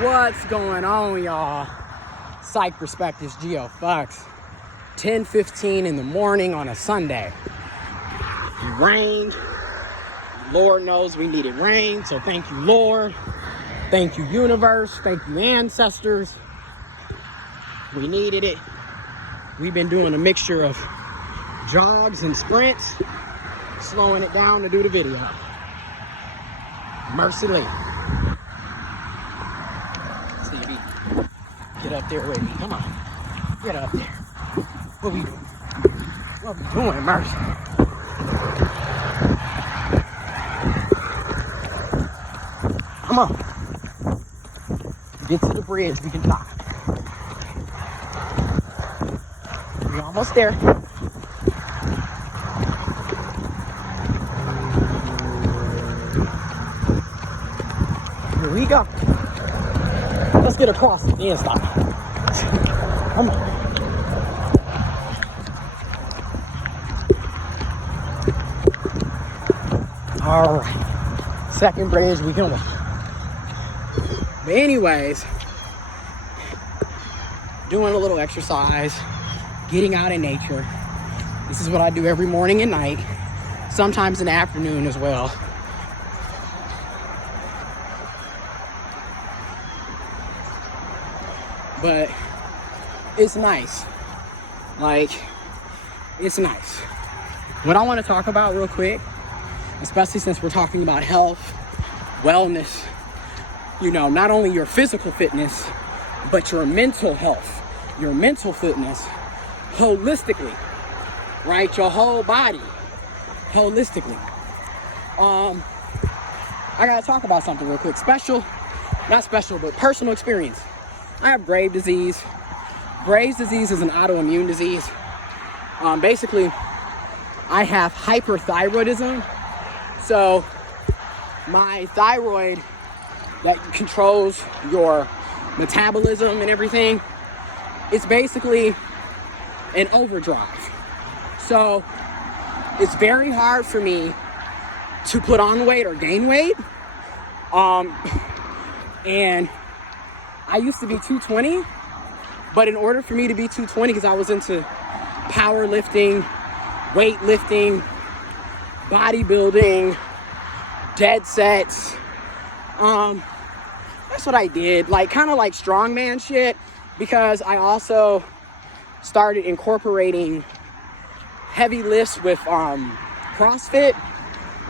What's going on, y'all? Psych Respect, is giofvcks. 10:15 in the morning on a Sunday. It rained. Lord knows we needed rain, so thank you, Lord. Thank you, universe. Thank you, ancestors. We needed it. We've been doing a mixture of jogs and sprints, slowing it down to do the video. Mercilessly. Stevie, get up there with me. Come on. Get up there. What we doing? What we doing, Mercy? Come on. Get to the bridge. We can talk. We're almost there. Here we go. Let's get across it and stop. Come on. All right. Second bridge we can walk. But anyways, doing a little exercise, getting out in nature. This is what I do every morning and night, sometimes in the afternoon as well. But it's nice. Like, it's nice. What I want to talk about real quick, especially since we're talking about health, wellness, you know, not only your physical fitness, but your mental health, your mental fitness, holistically, right? Your whole body, holistically. I gotta talk about something real quick. Not special, but personal experience. I have Graves' disease. Graves' disease is an autoimmune disease. Basically, I have hyperthyroidism. So my thyroid that controls your metabolism and everything, it's basically an overdrive. So it's very hard for me to put on weight or gain weight. And I used to be 220, but in order for me to be 220, because I was into powerlifting, weightlifting, bodybuilding, dead sets, that's what I did, like kind of like strongman shit, because I also started incorporating heavy lifts with CrossFit.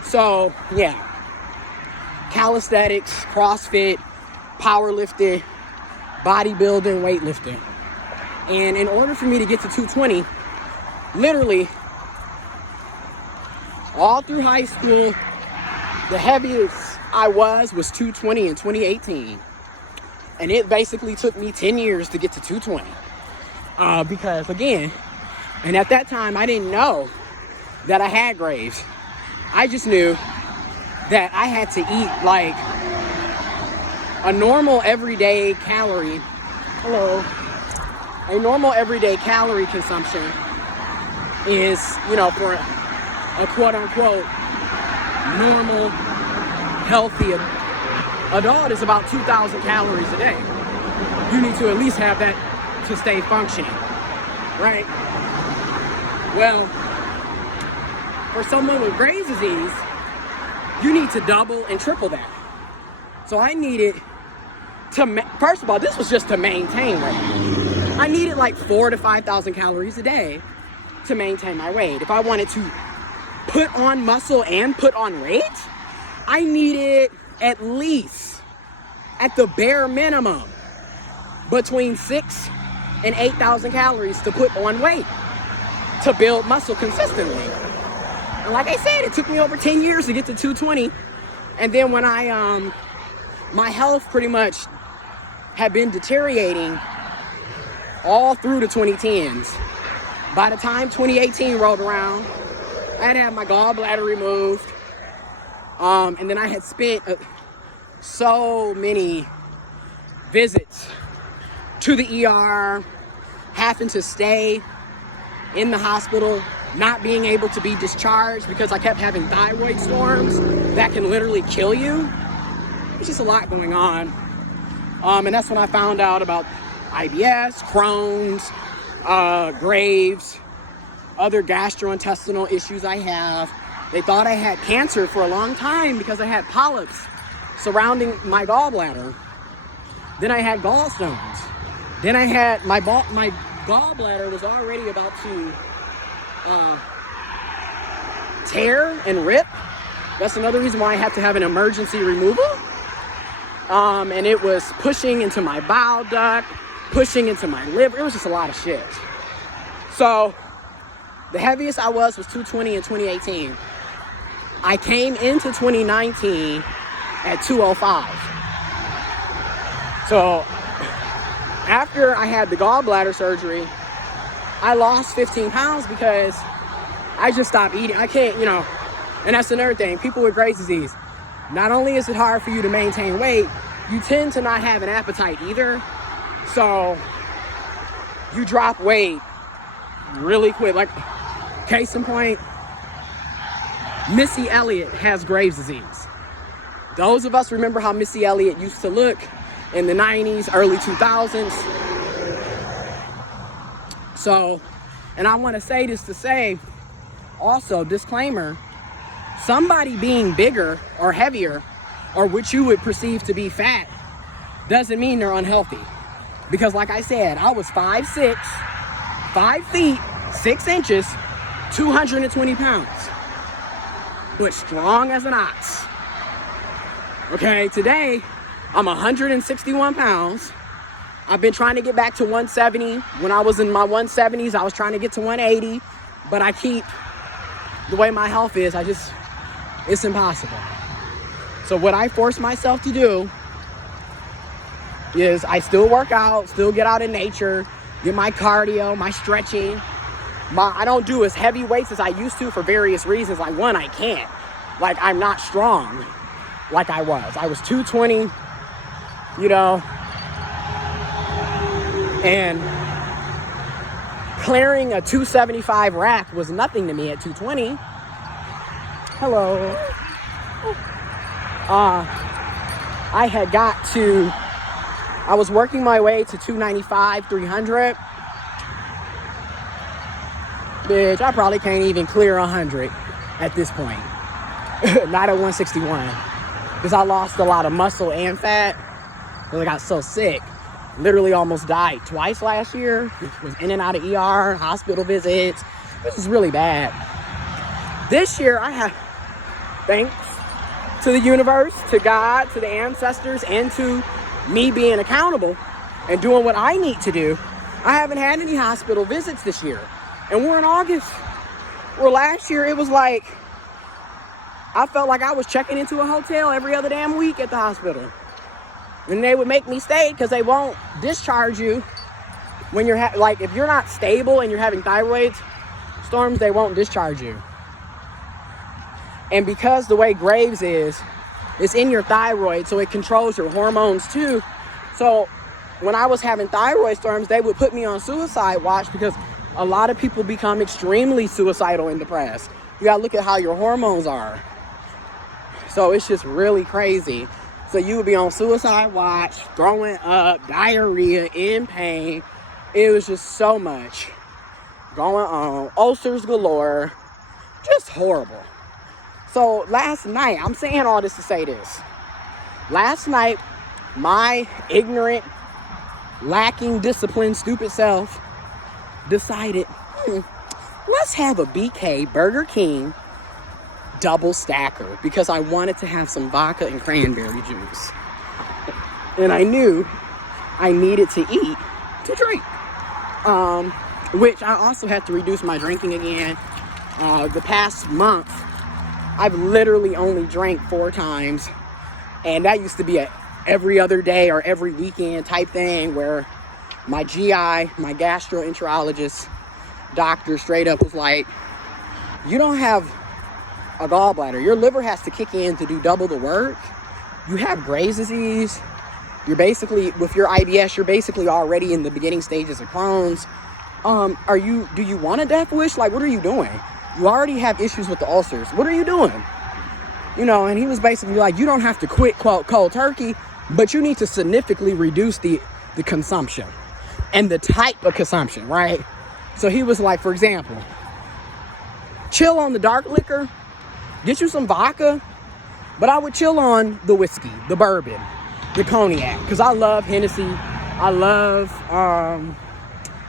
So yeah, calisthenics, CrossFit, powerlifting, bodybuilding, weightlifting. And in order for me to get to 220, literally all through high school, the heaviest I was 220 in 2018. And it basically took me 10 years to get to 220. Because again, and at that time I didn't know that I had Graves. I just knew that I had to eat like a normal everyday calorie. A normal everyday calorie consumption is, you know, for a quote unquote normal healthy adult is about 2,000 calories a day. You need to at least have that to stay functioning, right? Well, for someone with Graves' disease, you need to double and triple that. So I needed to, first of all, this was just to maintain weight. I needed like 4,000 to 5,000 calories a day to maintain my weight. If I wanted to put on muscle and put on weight, I needed at least, at the bare minimum, between 6,000 and 8,000 calories to put on weight, to build muscle consistently. And like I said, it took me over 10 years to get to 220. And then when my health pretty much had been deteriorating all through the 2010s. By the time 2018 rolled around, I had to have my gallbladder removed. And then I had spent so many visits to the ER, having to stay in the hospital, not being able to be discharged because I kept having thyroid storms that can literally kill you. There's just a lot going on. And that's when I found out about IBS, Crohn's, Graves, other gastrointestinal issues I have. They thought I had cancer for a long time because I had polyps surrounding my gallbladder. Then I had gallstones. Then I had my gallbladder was already about to tear and rip. That's another reason why I had to have an emergency removal. And it was pushing into my bowel duct, pushing into my liver. It was just a lot of shit. So the heaviest I was 220 in 2018. I came into 2019 at 205. So after I had the gallbladder surgery, I lost 15 pounds because I just stopped eating. I can't, and that's another thing. People with Graves' disease, not only is it hard for you to maintain weight, you tend to not have an appetite either. So you drop weight really quick. Like, case in point, Missy Elliott has Graves' disease. Those of us remember how Missy Elliott used to look in the 90s, early 2000s. So, and I want to say this to say, also, disclaimer, somebody being bigger or heavier or what you would perceive to be fat doesn't mean they're unhealthy. Because like I said, I was 5'6", 5 feet, 6 inches, 220 pounds, but strong as an ox. Okay, today I'm 161 pounds. I've been trying to get back to 170. When I was in my 170s, I was trying to get to 180, but the way my health is, it's impossible. So what I force myself to do is I still work out, still get out in nature, get my cardio, my stretching. I don't do as heavy weights as I used to for various reasons. Like, one, I can't. Like, I'm not strong like I was. I was 220, and clearing a 275 rack was nothing to me at 220. Hello. I was working my way to 295, 300. Bitch, I probably can't even clear 100 at this point. Not at 161. Because I lost a lot of muscle and fat. Because I got so sick. Literally almost died twice last year. Was in and out of ER, hospital visits. This is really bad. This year, I have, thanks to the universe, to God, to the ancestors, and to me being accountable and doing what I need to do, I haven't had any hospital visits this year. And we're in August. Where last year, it was like, I felt like I was checking into a hotel every other damn week at the hospital. And they would make me stay because they won't discharge you when you're, if you're not stable and you're having thyroid storms, they won't discharge you. And because the way Graves is, it's in your thyroid, so it controls your hormones too. So when I was having thyroid storms, they would put me on suicide watch because a lot of people become extremely suicidal and depressed. You gotta look at how your hormones are. So it's just really crazy. So you would be on suicide watch, throwing up, diarrhea, in pain. It was just so much going on. Ulcers galore. Just horrible. So last night, I'm saying all this to say this. Last night, my ignorant, lacking discipline, stupid self decided, let's have a BK Burger King double stacker because I wanted to have some vodka and cranberry juice. And I knew I needed to eat to drink. Which I also had to reduce my drinking again. The past month, I've literally only drank 4 times. And that used to be a every other day or every weekend type thing where my GI, my gastroenterologist doctor straight up was like, you don't have a gallbladder. Your liver has to kick in to do double the work. You have Graves' disease. You're basically, with your IBS, you're basically already in the beginning stages of Crohn's. Do you want a death wish? Like, what are you doing? You already have issues with the ulcers. What are you doing? And he was basically like, you don't have to quit cold turkey. but you need to significantly reduce the consumption and the type of consumption, right? So he was like, for example, chill on the dark liquor, get you some vodka, but I would chill on the whiskey, the bourbon, the cognac, because I love Hennessy. I love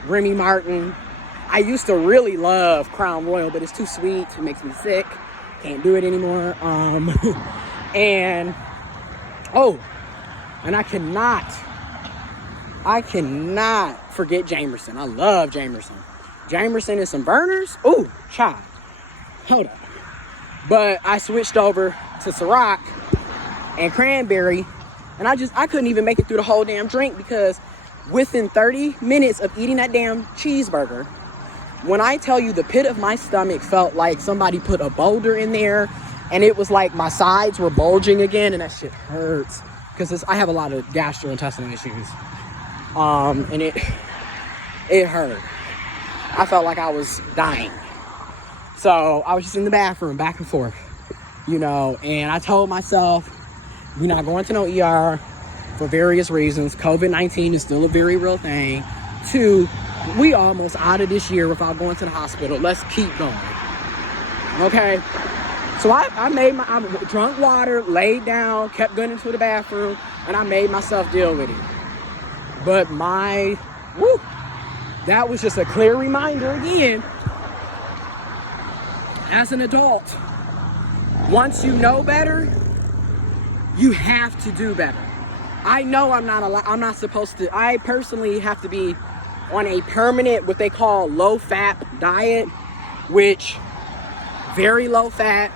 Remy Martin. I used to really love Crown Royal, but it's too sweet. It makes me sick. Can't do it anymore. And I cannot forget Jameson. I love Jameson. Jameson and some burners. Ooh, child. Hold up. But I switched over to Ciroc and cranberry, and I couldn't even make it through the whole damn drink, because within 30 minutes of eating that damn cheeseburger, when I tell you the pit of my stomach felt like somebody put a boulder in there, and it was like my sides were bulging again, and that shit hurts, because I have a lot of gastrointestinal issues, and it hurt. I felt like I was dying. So I was just in the bathroom, back and forth, and I told myself, we're not going to no ER for various reasons. COVID-19 is still a very real thing. 2, we almost out of this year without going to the hospital. Let's keep going. Okay? So I drunk water, laid down, kept going into the bathroom, and I made myself deal with it. But that was just a clear reminder again. As an adult, once you know better, you have to do better. I know I'm not supposed to. I personally have to be on a permanent, what they call low-fat diet, which very low fat,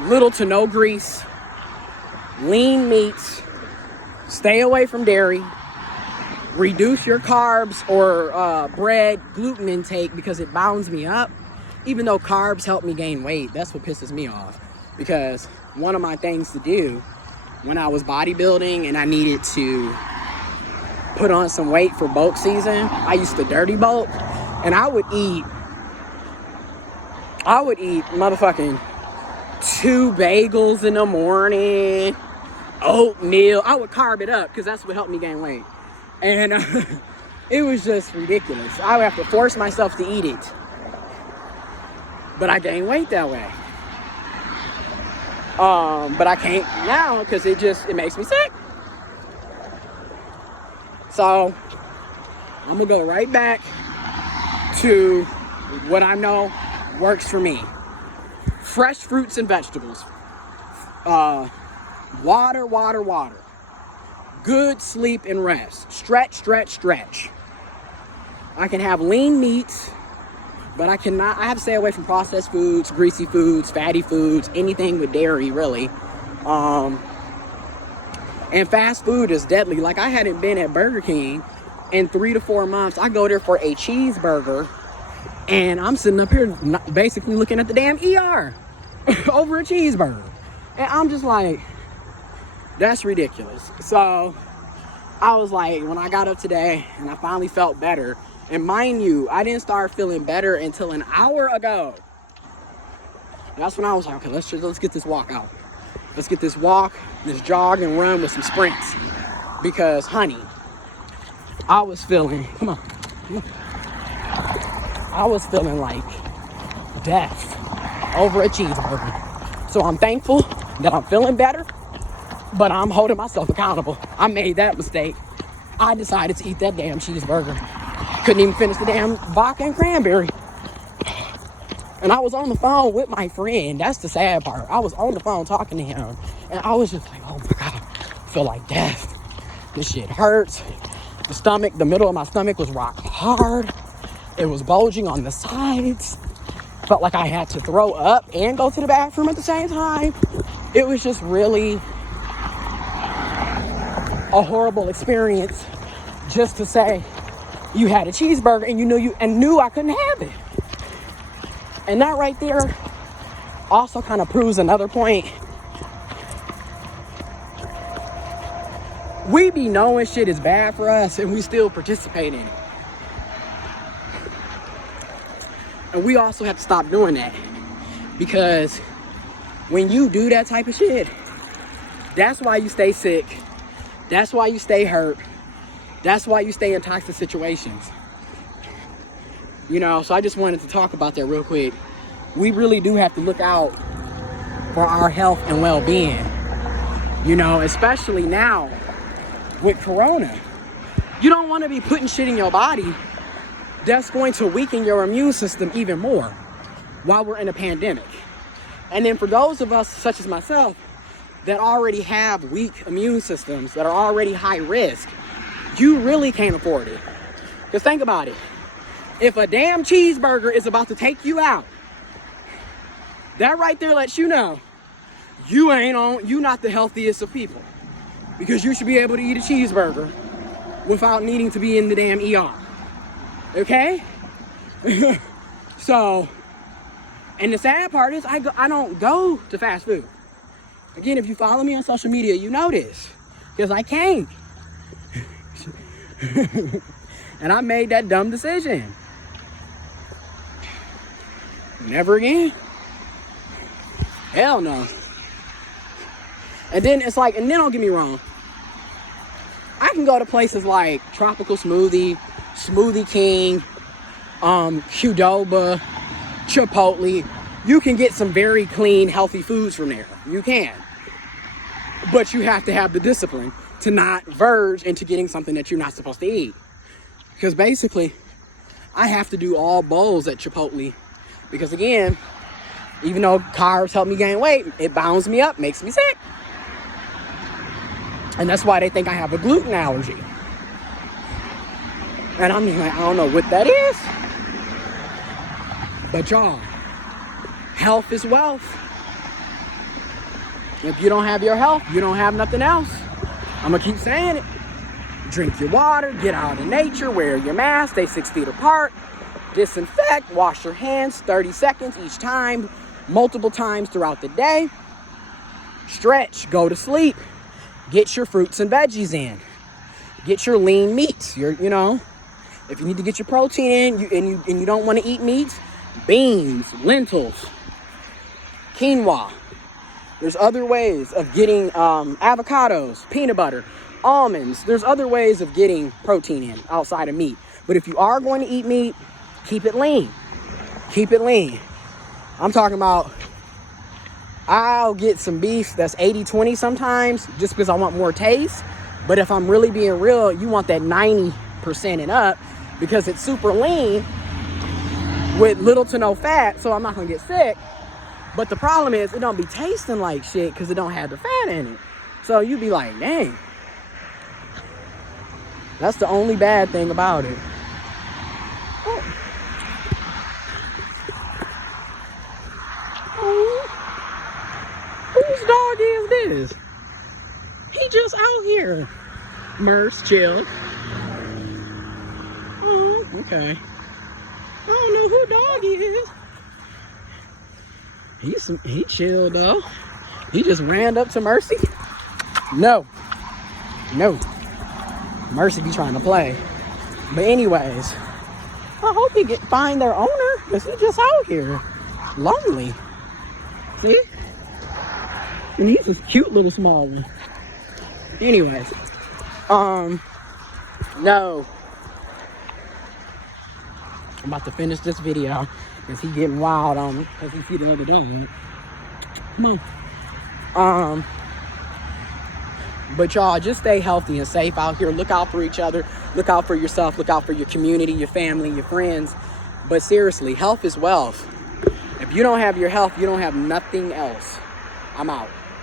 little to no grease, lean meats, stay away from dairy, reduce your carbs or bread, gluten intake, because it bounds me up. Even though carbs help me gain weight, that's what pisses me off. Because one of my things to do when I was bodybuilding and I needed to put on some weight for bulk season, I used to dirty bulk, and I would eat motherfucking 2 bagels in the morning, oatmeal. I would carb it up because that's what helped me gain weight. And it was just ridiculous. I would have to force myself to eat it. But I gained weight that way. But I can't now because it makes me sick. So I'm gonna go right back to what I know works for me. Fresh fruits and vegetables. Water. Good sleep and rest. Stretch. I can have lean meats, but I have to stay away from processed foods, greasy foods, fatty foods, anything with dairy, really. And fast food is deadly. Like, I hadn't been at Burger King in 3 to 4 months. I go there for a cheeseburger, and I'm sitting up here basically looking at the damn ER over a cheeseburger. And I'm just like, that's ridiculous. So I was like, when I got up today and I finally felt better, and mind you, I didn't start feeling better until an hour ago. That's when I was like, okay, let's get this walk out. Let's get this walk, this jog and run with some sprints. Because, honey, I was feeling like death over a cheeseburger. So I'm thankful that I'm feeling better, but I'm holding myself accountable. I made that mistake. I decided to eat that damn cheeseburger. Couldn't even finish the damn vodka and cranberry. And I was on the phone with my friend. That's the sad part. I was on the phone talking to him, and I was just like, oh my God, I feel like death. This shit hurts. The middle of my stomach was rock hard. It was bulging on the sides. Felt like I had to throw up and go to the bathroom at the same time. It was just really a horrible experience just to say you had a cheeseburger and knew I couldn't have it. And that right there also kind of proves another point. We be knowing shit is bad for us and we still participate in it. And we also have to stop doing that. Because when you do that type of shit, That's why you stay sick. That's why you stay hurt. That's why you stay in toxic situations. You know, so I just wanted to talk about that real quick. We really do have to look out for our health and well-being. You know, especially now with Corona. You don't want to be putting shit in your body that's going to weaken your immune system even more while we're in a pandemic. And then for those of us, such as myself, that already have weak immune systems, that are already high risk, you really can't afford it. Because think about it. If a damn cheeseburger is about to take you out, that right there lets you know you not the healthiest of people. Because you should be able to eat a cheeseburger without needing to be in the damn ER. Okay? So, and the sad part is I don't go to fast food. Again, if you follow me on social media, you know this. Because I can't. And I made that dumb decision. Never again. Hell no. And then it's like, and then don't get me wrong, I can go to places like Tropical Smoothie, Smoothie King, Qdoba, Chipotle. You can get some very clean, healthy foods from there. You can. But you have to have the discipline to not verge into getting something that you're not supposed to eat. Because basically, I have to do all bowls at Chipotle. Because again, even though carbs help me gain weight, it bounds me up, makes me sick. And that's why they think I have a gluten allergy. And I'm like, I don't know what that is. But y'all, health is wealth. If you don't have your health, you don't have nothing else. I'm gonna keep saying it. Drink your water, get out in nature, wear your mask, stay 6 feet apart, disinfect, wash your hands 30 seconds each time, multiple times throughout the day. Stretch, go to sleep. Get your fruits and veggies in. Get your lean meats. You know, if you need to get your protein in, and you don't want to eat meats, beans, lentils, quinoa. There's other ways of getting avocados, peanut butter, almonds. There's other ways of getting protein in outside of meat. But if you are going to eat meat, keep it lean. Keep it lean. I'm talking about, I'll get some beef that's 80-20 sometimes just because I want more taste. But if I'm really being real, you want that 90% and up because it's super lean with little to no fat, so I'm not going to get sick. But the problem is it don't be tasting like shit because it don't have the fat in it. So you be like, dang. That's the only bad thing about it. Whose dog is this? He just out here. Merce, chill. Oh, okay. I don't know who dog he is. He chilled though. He just ran up to Mercy. No. Mercy be trying to play. But anyways, I hope he find their owner because he just out here. Lonely. See? And he's this cute little small one. Anyways. No. I'm about to finish this video because he's getting wild on me because he see the other dog, right? Come on. But y'all, just stay healthy and safe out here. Look out for each other. Look out for yourself. Look out for your community, your family, your friends. But seriously, health is wealth. If you don't have your health, you don't have nothing else. I'm out.